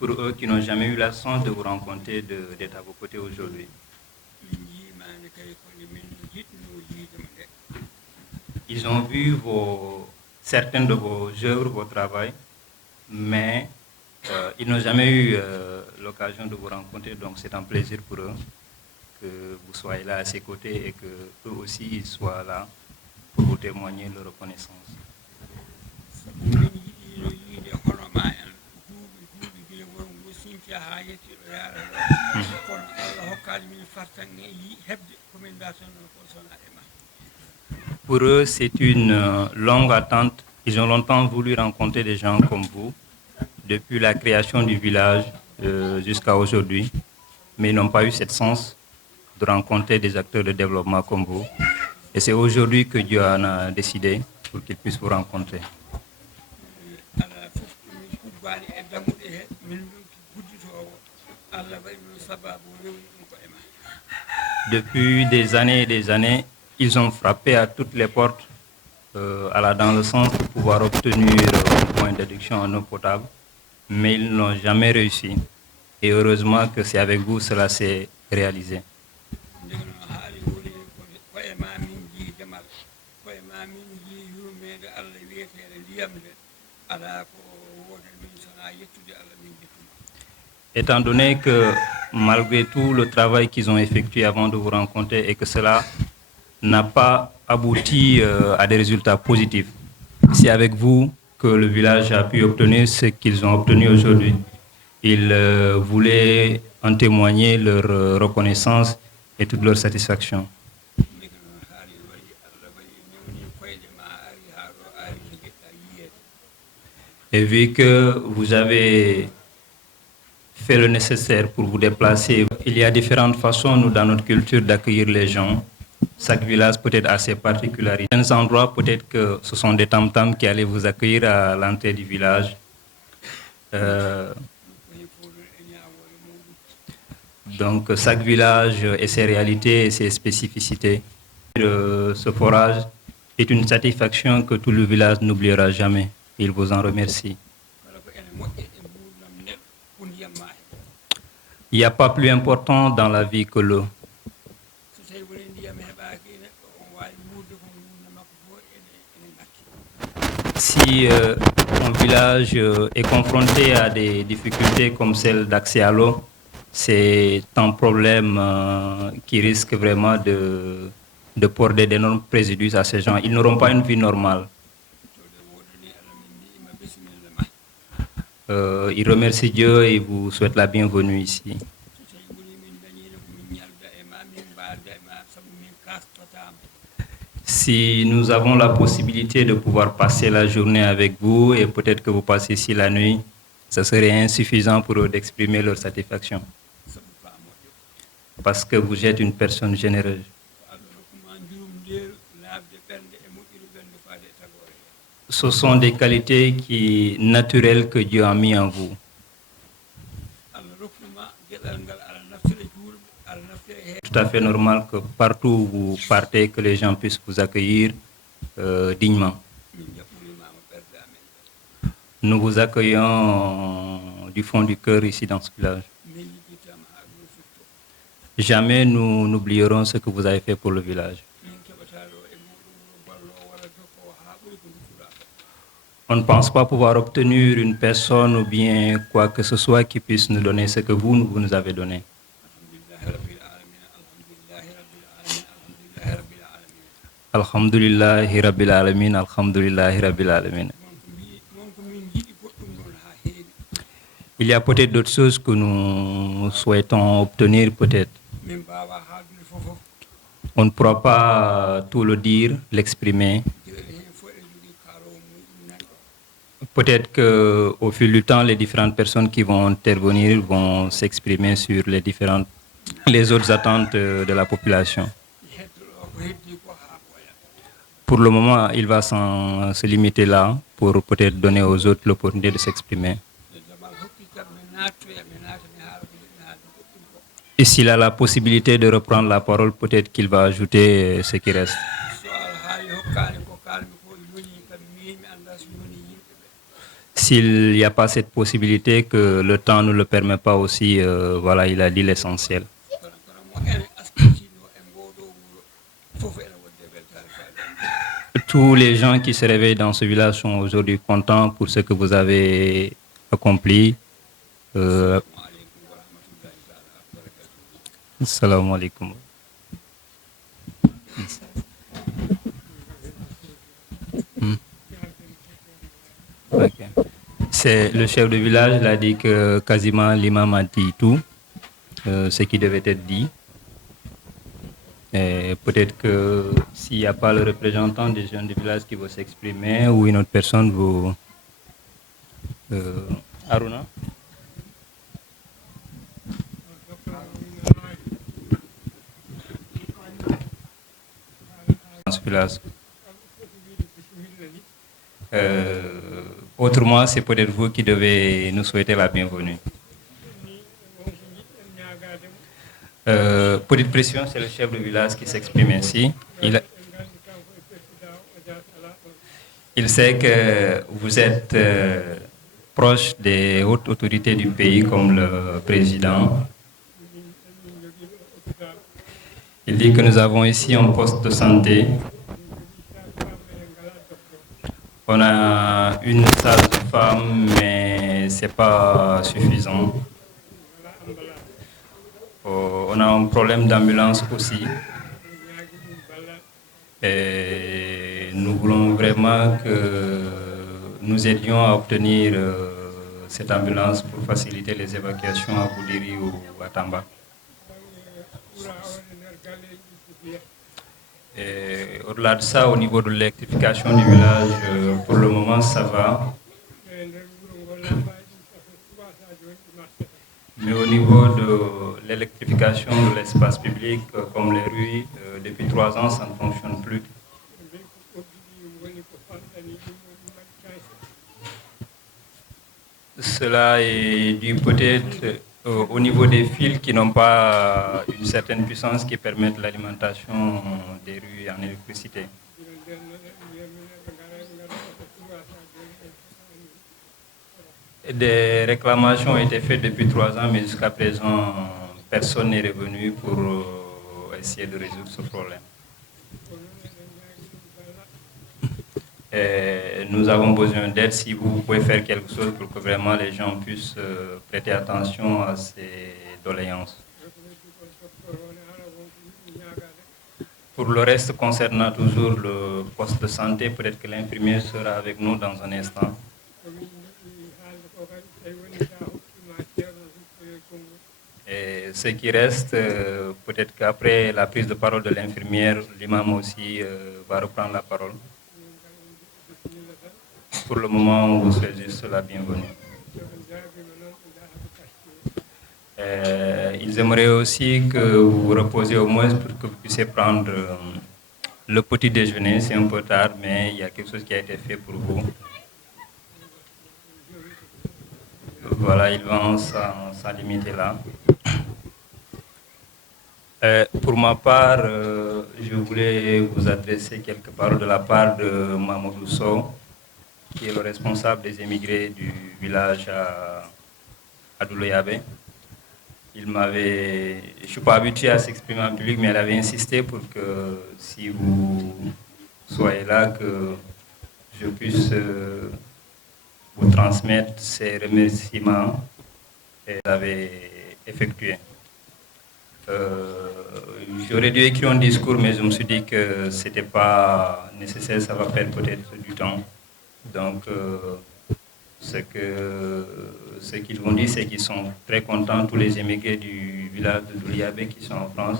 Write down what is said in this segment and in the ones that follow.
pour eux qui n'ont jamais eu la chance de vous rencontrer, d'être à vos côtés aujourd'hui. Ils ont vu certaines de vos œuvres, vos travail, mais ils n'ont jamais eu l'occasion de vous rencontrer, donc c'est un plaisir pour eux que vous soyez là à ses côtés et que eux aussi ils soient là pour vous témoigner leur reconnaissance. Pour eux, c'est une longue attente. Ils ont longtemps voulu rencontrer des gens comme vous, depuis la création du village jusqu'à aujourd'hui, mais ils n'ont pas eu cette chance de rencontrer des acteurs de développement comme vous. Et c'est aujourd'hui que Dieu en a décidé pour qu'ils puissent vous rencontrer. Depuis des années et des années, ils ont frappé à toutes les portes dans le sens de pouvoir obtenir un point d'adduction en eau potable, mais ils n'ont jamais réussi. Et heureusement que c'est avec vous cela s'est réalisé. Étant donné que malgré tout le travail qu'ils ont effectué avant de vous rencontrer et que cela n'a pas abouti à des résultats positifs, c'est avec vous que le village a pu obtenir ce qu'ils ont obtenu aujourd'hui. Ils voulaient en témoigner leur reconnaissance et toute leur satisfaction. Et vu que vous avez fait le nécessaire pour vous déplacer, il y a différentes façons, nous, dans notre culture, d'accueillir les gens. Chaque village peut-être a ses particularités. Dans certains endroits, peut-être que ce sont des tam-tams qui allaient vous accueillir à l'entrée du village. Donc, chaque village et ses réalités et ses spécificités. Ce forage est une satisfaction que tout le village n'oubliera jamais. Il vous en remercie. Il n'y a pas plus important dans la vie que l'eau. Si un village est confronté à des difficultés comme celle d'accès à l'eau, c'est un problème qui risque vraiment de porter d'énormes préjudices à ces gens. Ils n'auront pas une vie normale. Il remercie Dieu et vous souhaite la bienvenue ici. Si nous avons la possibilité de pouvoir passer la journée avec vous et peut-être que vous passez ici la nuit, ça serait insuffisant pour eux d'exprimer leur satisfaction. Parce que vous êtes une personne généreuse. Ce sont des qualités naturelles que Dieu a mis en vous. Tout à fait normal que partout où vous partez, que les gens puissent vous accueillir dignement. Nous vous accueillons du fond du cœur ici dans ce village. Jamais nous n'oublierons ce que vous avez fait pour le village. On ne pense pas pouvoir obtenir une personne ou bien quoi que ce soit qui puisse nous donner ce que vous nous avez donné. Alhamdulillahi Rabbil Alamin, Alhamdulillahi Rabbil Alamin. Il y a peut-être d'autres choses que nous souhaitons obtenir, peut-être. On ne pourra pas tout le dire, l'exprimer. Peut-être qu'au fil du temps, les différentes personnes qui vont intervenir vont s'exprimer sur les autres attentes de la population. Pour le moment, il va se limiter là pour peut-être donner aux autres l'opportunité de s'exprimer. Et s'il a la possibilité de reprendre la parole, peut-être qu'il va ajouter ce qui reste. s'il n'y a pas cette possibilité, que le temps ne le permet pas aussi, voilà, il a dit l'essentiel. Tous les gens qui se réveillent dans ce village sont aujourd'hui contents pour ce que vous avez accompli. Assalamu alaikum. Okay. C'est le chef de village, il a dit que quasiment l'imam a dit tout, ce qui devait être dit. Peut-être que s'il n'y a pas le représentant des jeunes du village qui va s'exprimer ou une autre personne, vous... Aruna? Dans ce village. Autrement, c'est peut-être vous qui devez nous souhaiter la bienvenue. Petite pression, c'est le chef de village qui s'exprime ainsi. Il sait que vous êtes proche des hautes autorités du pays comme le président. Il dit que nous avons ici un poste de santé. On a une sage-femme, mais ce n'est pas suffisant. On a un problème d'ambulance aussi. Et nous voulons vraiment que nous aidions à obtenir cette ambulance pour faciliter les évacuations à Goudiri ou à Tamba. Au-delà de ça, au niveau de l'électrification du village, pour le moment, ça va. Mais au niveau de l'électrification de l'espace public, comme les rues, depuis 3 ans, ça ne fonctionne plus. Cela est dû peut-être au niveau des fils qui n'ont pas une certaine puissance qui permettent l'alimentation des rues en électricité. Des réclamations ont été faites depuis 3 ans, mais jusqu'à présent, personne n'est revenu pour essayer de résoudre ce problème. Et nous avons besoin d'aide. Si vous pouvez faire quelque chose pour que vraiment les gens puissent prêter attention à ces doléances. Pour le reste, concernant toujours le poste de santé, peut-être que l'infirmier sera avec nous dans un instant. Et ce qui reste, peut-être qu'après la prise de parole de l'infirmière, l'imam aussi va reprendre la parole. Pour le moment, on vous souhaite juste la bienvenue. Ils aimeraient aussi que vous vous reposiez au moins pour que vous puissiez prendre le petit déjeuner. C'est un peu tard, mais il y a quelque chose qui a été fait pour vous. Voilà, ils vont s'en limiter là. Pour ma part, je voulais vous adresser quelques paroles de la part de Mamadou Sow, qui est le responsable des émigrés du village à Douloyabé. Je ne suis pas habitué à s'exprimer en public, mais elle avait insisté pour que si vous soyez là, que je puisse vous transmettre ces remerciements qu'elle avait effectués. J'aurais dû écrire un discours, mais je me suis dit que ce n'était pas nécessaire, ça va perdre peut-être du temps. Donc, ce qu'ils vont dire, c'est qu'ils sont très contents, tous les émigrés du village de Douliabé qui sont en France.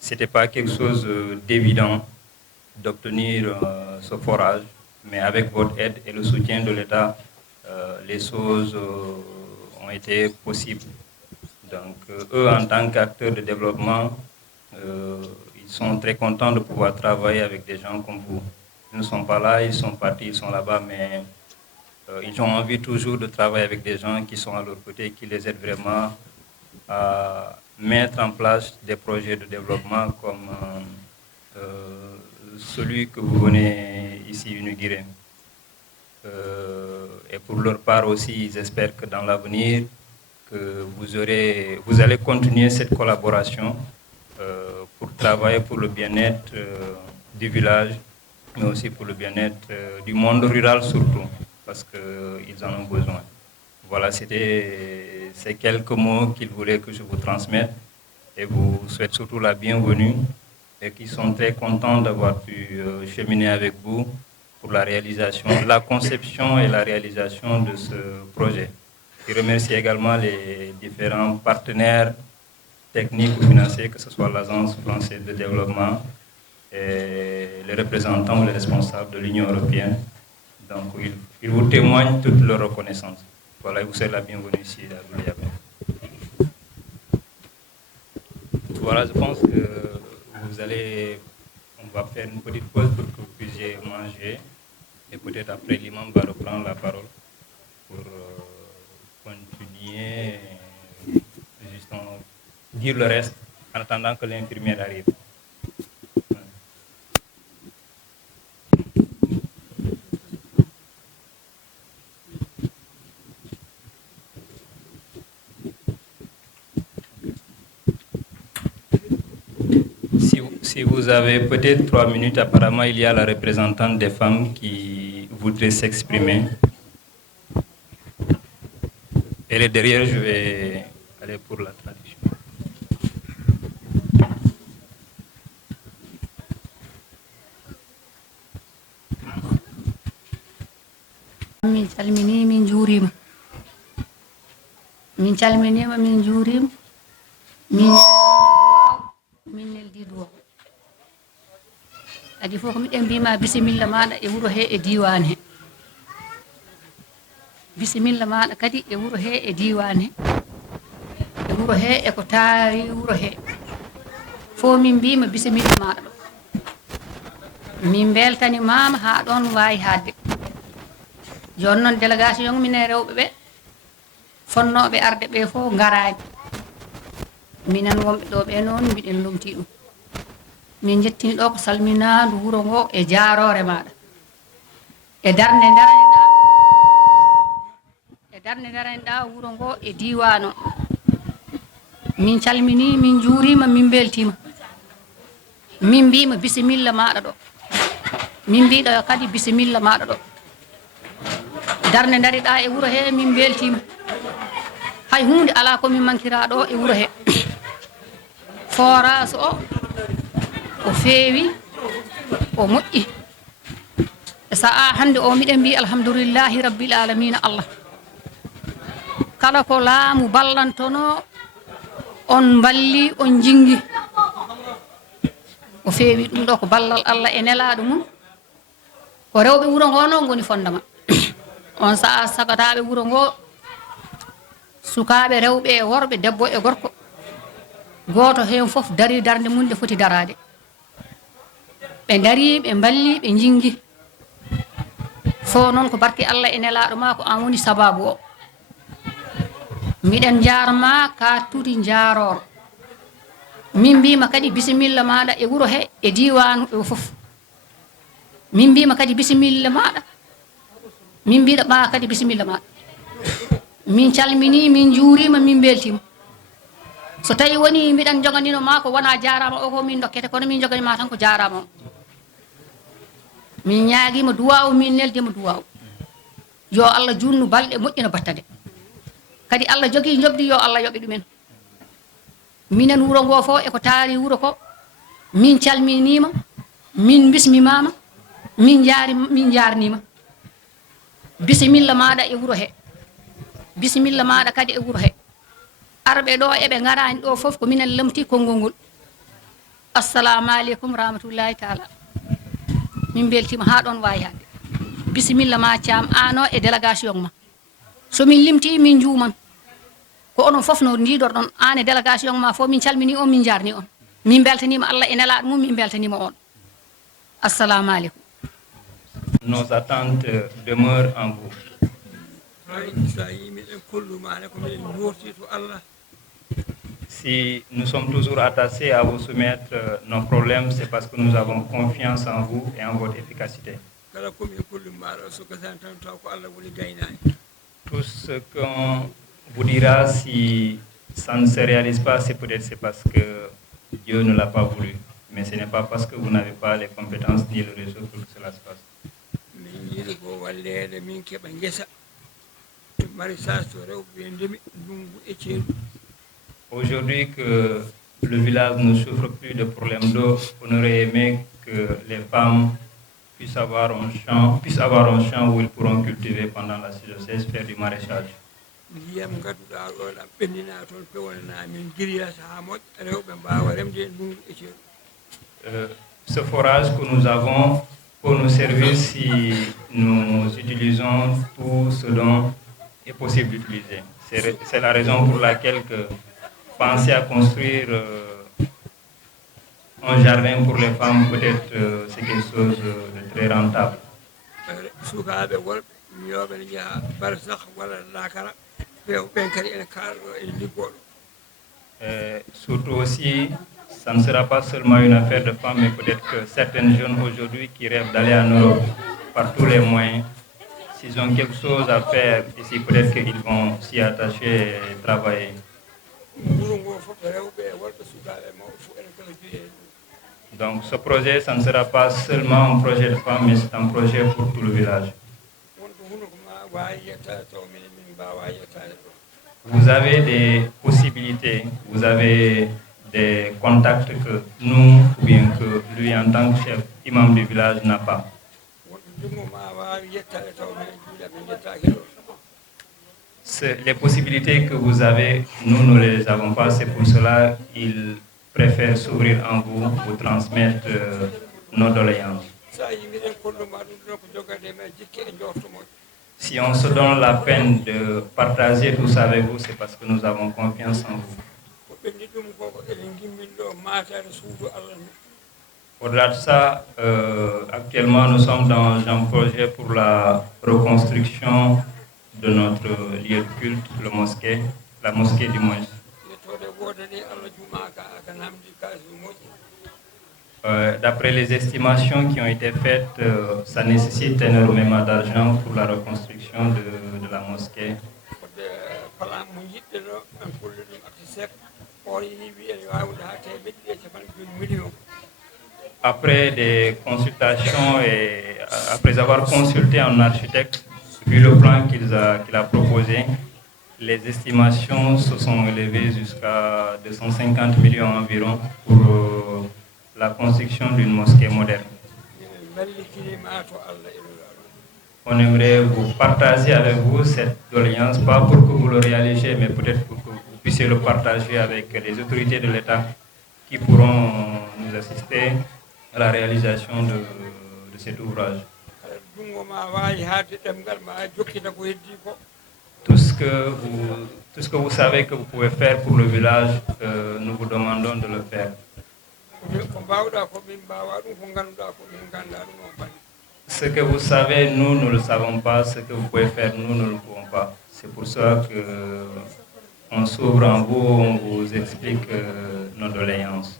Ce n'était pas quelque chose d'évident d'obtenir ce forage, mais avec votre aide et le soutien de l'État, les choses ont été possibles. Donc, eux, en tant qu'acteurs de développement, ils sont très contents de pouvoir travailler avec des gens comme vous. Ils ne sont pas là, ils sont partis, ils sont là-bas, mais ils ont envie toujours de travailler avec des gens qui sont à leur côté, qui les aident vraiment à mettre en place des projets de développement comme celui que vous venez ici inaugurer. Et pour leur part aussi, ils espèrent que dans l'avenir, que vous allez continuer cette collaboration pour travailler pour le bien-être du village, mais aussi pour le bien-être du monde rural surtout, parce qu'ils en ont besoin. Voilà, c'était ces quelques mots qu'ils voulaient que je vous transmette et vous souhaite surtout la bienvenue et qui sont très contents d'avoir pu cheminer avec vous pour la réalisation, la conception et la réalisation de ce projet. Je remercie également les différents partenaires techniques ou financiers, que ce soit l'Agence française de développement et les représentants ou les responsables de l'Union européenne. Donc, ils vous témoignent toute leur reconnaissance. Voilà, vous serez la bienvenue ici à Gouliabé. Voilà, je pense que on va faire une petite pause pour que vous puissiez manger et peut-être après l'imam va reprendre la parole pour continuer, justement, dire le reste en attendant que l'infirmière arrive. Si vous avez peut-être 3 minutes, apparemment il y a la représentante des femmes qui voudrait s'exprimer. Elle est derrière, je vais aller pour la traduction. Min calmini min juurima min calminima min juurima min neldi duwo adi fof ko miɗen mbima bisimilla maɗa e wuro he e diwan he bisimilla maɗa kadi e wuro he e diwan he e wuro he e ko taari wuro he fo min mbima bisimilla maɗa ɗo min beltani mama ha ɗon wawi hadde joni noon délégation mine rewɓe ɓe fonnoɓe arde ɓe fof garani minen wonɓe ɗo ɓe noon mbiɗen lomti ɗum min jettini ɗo ko salminandu wuro ngo e jarore maɗa e darde daraniɗa wuro ngo e diwan o min calmini min juurima min beltima min mbima bisimilla maɗa ɗo min mbiɗa kadi bisimilla maɗa ɗo darde dariɗa e wuro he min beltima hay hunde ala komin mankira ɗo e wuro he forage o feewi o moƴƴi e sa'a hande o miɗen mbi alhamdoulillahi rabbil alamina Allah kala ko laamu ballantono on balli on jingi o feewi ɗum ɗo ko ballal Allah e nelaɗo mum ko rewɓe wuro ngo noon goni fondement on sa'a sagataɓe wuro ngo sukaɓe rewɓe e worɓe debbo e gorko goto hen foof dari darde mum nde foti darade ɓe dari ɓe balli ɓe jingi fo noon ko barke Allah e nelaɗo ma ko an woni sababu o miɗen jarma ka tuti jaror min mbima kadi bisimilla maɗa e wuro he e diwanu ɗo foof min mbima kadi bisimilla maɗa min mbiɗa ɓa kadi bisimilla maɗa min calmini min juurima min beltima so tawi woni mbiɗan joganino ma ko wona jarama o ko min dokkete kono min joganima tan ko jarama o min ñaaguima duwaw min neldima duwaw yo Allah junnu balɗe moƴƴina battade kadi Allah jogui jobdi yo Allah yoɓe ɗumen minen wuro ngo fo eko taari wuro ko min calminima min bismimama min jarnima bisimilla maɗa e wuro he bisimilla maɗa kadi e wuro he arɓe ɗo eɓe garani ɗo foof ko minen lemti konngol ngol assalamu aleykum rahmatullahi taala min beltima ha ɗon wawi hadde bisimilla ma Thiam ano e délégation ma somin limti min juuman ko onon foof no jiiɗorɗon an e délégation ma fof min calmini on min jarni on min beltanima Allah e nelaɗo mum min beltanima on assalamu aleykum. Nos attentes demeurent en vous. Si nous sommes toujours attachés à vous soumettre nos problèmes, c'est parce que nous avons confiance en vous et en votre efficacité. Tout ce qu'on vous dira, si ça ne se réalise pas, c'est parce que Dieu ne l'a pas voulu. Mais ce n'est pas parce que vous n'avez pas les compétences ni le réseau pour que cela se passe. Aujourd'hui que le village ne souffre plus de problèmes d'eau, on aurait aimé que les femmes puissent avoir un champ où ils pourront cultiver pendant la saison sèche, faire du maraîchage. Ce forage que nous avons peut nous servir si nous utilisons tout ce dont est possible d'utiliser. C'est la raison pour laquelle penser à construire un jardin pour les femmes, peut-être c'est quelque chose de très rentable. Surtout aussi, ça ne sera pas seulement une affaire de femmes, mais peut-être que certaines jeunes aujourd'hui qui rêvent d'aller en Europe par tous les moyens, s'ils ont quelque chose à faire ici, peut-être qu'ils vont s'y attacher et travailler. Donc ce projet, ça ne sera pas seulement un projet de femmes, mais c'est un projet pour tout le village. Vous avez des possibilités, vous avez des contacts que nous, ou bien que lui en tant que chef imam du village n'a pas. Les possibilités que vous avez, nous ne les avons pas, c'est pour cela qu'il préfère s'ouvrir en vous, vous transmettre nos doléances. Si on se donne la peine de partager tout ça avec vous, c'est parce que nous avons confiance en vous. Au-delà de ça, actuellement, nous sommes dans un projet pour la reconstruction de notre lieu de culte, la mosquée du Moïse. D'après les estimations qui ont été faites, ça nécessite énormément d'argent pour la reconstruction de la mosquée. Après des consultations et après avoir consulté un architecte, vu le plan qu'il a proposé, les estimations se sont élevées jusqu'à 250 millions environ pour la construction d'une mosquée moderne. On aimerait vous partager avec vous cette doléance, pas pour que vous le réalisiez, mais peut-être pour que vous puissiez le partager avec les autorités de l'État qui pourront nous assister à la réalisation de cet ouvrage. Tout ce que vous savez que vous pouvez faire pour le village, nous vous demandons de le faire. Ce que vous savez, nous ne le savons pas. Ce que vous pouvez faire, nous ne le pouvons pas. C'est pour ça qu'on s'ouvre en vous, on vous explique nos doléances.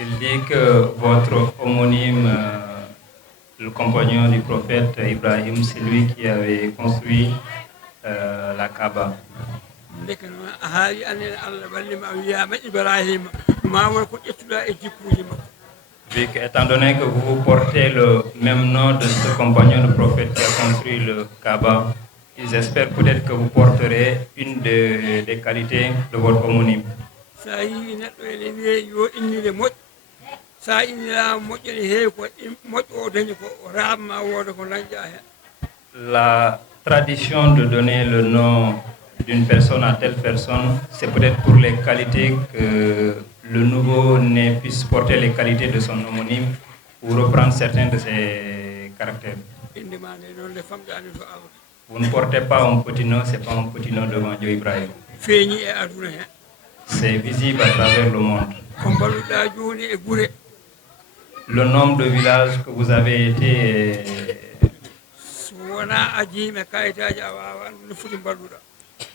Il dit que votre homonyme, le compagnon du prophète Ibrahim, c'est lui qui avait construit la Kaaba. Vu qu'étant donné que vous portez le même nom de ce compagnon du prophète qui a construit le Kaaba, ils espèrent peut-être que vous porterez une des qualités de votre homonyme. La tradition de donner le nom d'une personne à telle personne, c'est peut-être pour les qualités que le nouveau-né puisse porter les qualités de son homonyme ou reprendre certains de ses caractères. Vous ne portez pas un petit nom, ce n'est pas un petit nom devant Dieu Ibrahim. C'est visible à travers le monde. Le nombre de villages que vous avez été,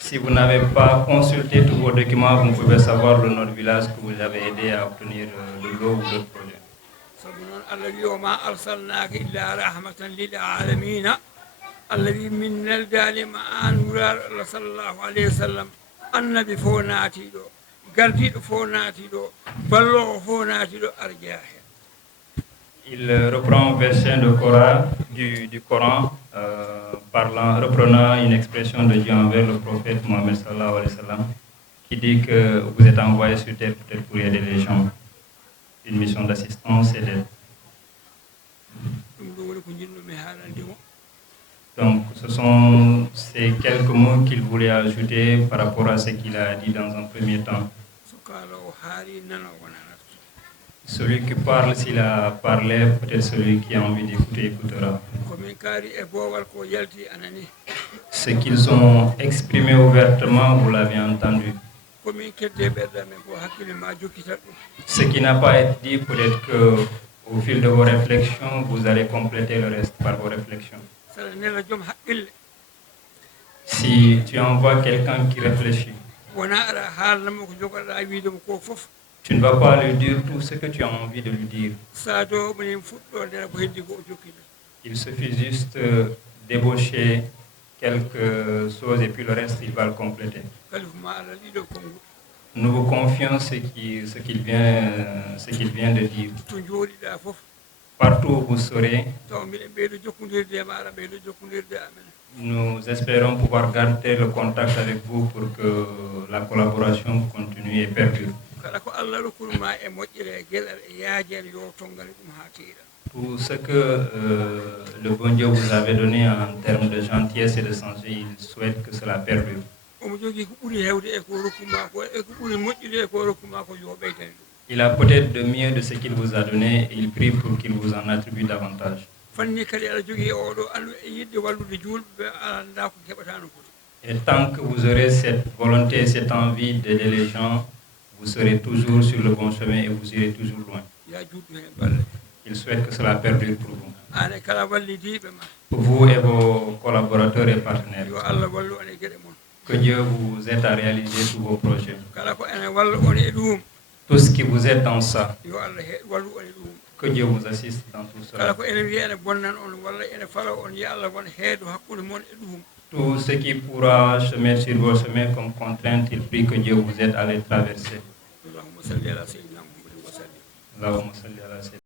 Si vous n'avez pas consulté tous vos documents, vous pouvez savoir le nom du village que vous avez aidé à obtenir de l'eau ou d'autres projets. الذي وما أرسلناك إلا رحمة للعالمين الذي من الدال مع نور صلى الله عليه وسلم النبي فوناتي دو قردي فوناتي دو بلغ فوناتي دو أرجاه. Il reprend un verset du Coran reprenant une expression de Dieu envers le prophète Mohammed sallallahu alayhi wa sallam qui dit que vous êtes envoyé sur terre peut-être pour aider les gens, une mission d'assistance et d'aide. Donc ce sont ces quelques mots qu'il voulait ajouter par rapport à ce qu'il a dit dans un premier temps. Celui qui parle, s'il a parlé, peut-être celui qui a envie d'écouter écoutera. Ce qu'ils ont exprimé ouvertement, vous l'avez entendu. Ce qui n'a pas été dit, peut-être qu'au fil de vos réflexions, vous allez compléter le reste par vos réflexions. Si tu envoies quelqu'un qui réfléchit, tu ne vas pas lui dire tout ce que tu as envie de lui dire. Il suffit juste d'ébaucher quelque chose et puis le reste, il va le compléter. Nous vous confions ce qu'il vient de dire. Partout où vous serez, nous espérons pouvoir garder le contact avec vous pour que la collaboration continue et perdure. Tout ce que le bon Dieu vous avait donné en termes de gentillesse et de sens, il souhaite que cela perdure. Il a peut-être de mieux de ce qu'il vous a donné et il prie pour qu'il vous en attribue davantage. Et tant que vous aurez cette volonté, cette envie d'aider les gens, vous serez toujours sur le bon chemin et vous irez toujours loin. Il souhaite que cela perdure pour vous. Pour vous et vos collaborateurs et partenaires. Que Dieu vous aide à réaliser tous vos projets. Tout ce qui vous aide dans ça. Que Dieu vous assiste dans tout cela. Tout ce qui pourra se mettre sur vos chemins comme contrainte, il prie que Dieu vous aide à les traverser. Allahumma salli ala sayyidina